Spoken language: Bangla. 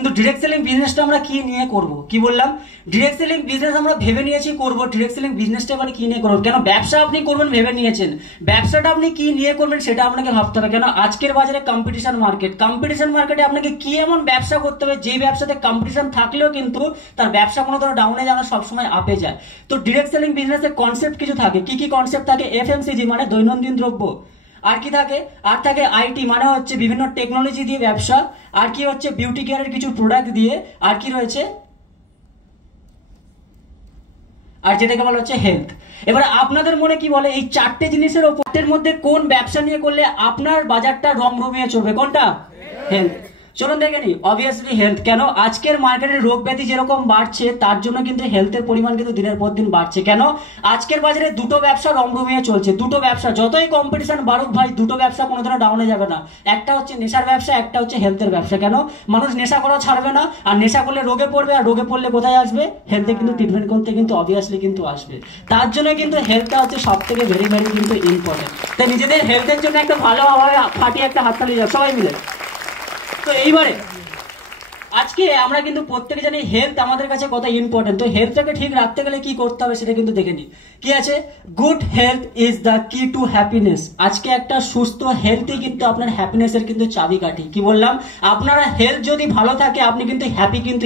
কিন্তু ডিরেক্ট সেলিং বিজনেসটা আমরা কি নিয়ে করব? কি বললাম, ডিরেক্ট সেলিং বিজনেস আমরা ভেবে নিয়েছি করব। ডিরেক্ট সেলিং বিজনেসটা এবারে কি নিয়ে করব? কেন ব্যবসা আপনি করবেন ভেবে নিয়েছেন, ব্যবসাটা আপনি কি নিয়ে করবেন সেটা আপনাকে ভাবতে হবে। কেন আজকের বাজারে কম্পিটিশন মার্কেট, কম্পিটিশন মার্কেটে আপনাকে কি এমন ব্যবসা করতে হবে যে ব্যবসাতে কম্পিটিশন থাকলেও কিন্তু তার ব্যবসা কোনো ধরো ডাউনে যায় না, সবসময় আপে যায়। তো ডিরেক্ট সেলিং বিজনেসের কনসেপ্ট কিছু থাকে। কি কি কনসেপ্ট থাকে? এফএমসিজি মানে দৈনন্দিন দ্রব্য, আর কি থাকে? আর থাকে আইটি মানে হচ্ছে বিভিন্ন টেকনোলজি দিয়ে ব্যবসা, আর কি হচ্ছে বিউটি কেয়ারের কিছু প্রোডাক্ট দিয়ে, আর কি রয়েছে, আর যেটাকে বলা হচ্ছে হেলথ। এবারে আপনাদের মনে কি বলে এই চারটে জিনিসের ওপরের মধ্যে কোন ব্যবসা নিয়ে করলে আপনার বাজারটা রমরমিয়ে চলবে? কোনটা? হেলথ। চলুন দেখে নি। Obviously health. কেন? আজকের মার্কেটে রোগ ব্যাধি যেরকম বাড়ছে তার জন্য কিন্তু হেলথের পরিমাণ কিন্তু দিনের পর দিন বাড়ছে। কেন? আজকের বাজারে দুটো ব্যবসা রমরমিয়ে চলছে, দুটো ব্যবসা যতই কম্পিটিশন বাড়ুক ভাই, দুটো ব্যবসা কোনো ধরনের ডাউনে যাবে না। একটা হচ্ছে নেশার ব্যবসা, একটা হচ্ছে হেলথের ব্যবসা। কেন? মানুষ নেশা করা ছাড়বে না, আর নেশা করলে রোগে পড়বে, আর রোগে পড়লে কোথায় আসবে? হেলথে কিন্তু ট্রিটমেন্ট করতে কিন্তু অবভিয়াসলি কিন্তু আসবে। তার জন্য কিন্তু হেলথটা হচ্ছে সব থেকে ভেরি ভেরি কিন্তু ইম্পর্টেন্ট। তাই নিজেদের হেলথের জন্য একটা ভালোভাবে ফাটিয়ে একটা হাততালি যাও সবাই মিলে। তো এইবারে আজকে আমরা কিন্তু প্রত্যেকে জানি হেলথ আমাদের কাছে কত ইম্পর্টেন্ট। তো হেলথটাকে ঠিক রাখতে গেলে কি করতে হবে সেটা কিন্তু দেখে নি। কি আছে? গুড হেলথ ইজ দ্য কি টু হ্যাপিনেস। আজকে একটা সুস্থ হেলথই কিন্তু আপনার হ্যাপিনেসের কিন্তু চাবিকাঠি। কি বললাম? আপনারা হেলথ যদি ভালো থাকে আপনি কিন্তু হ্যাপি কিন্তু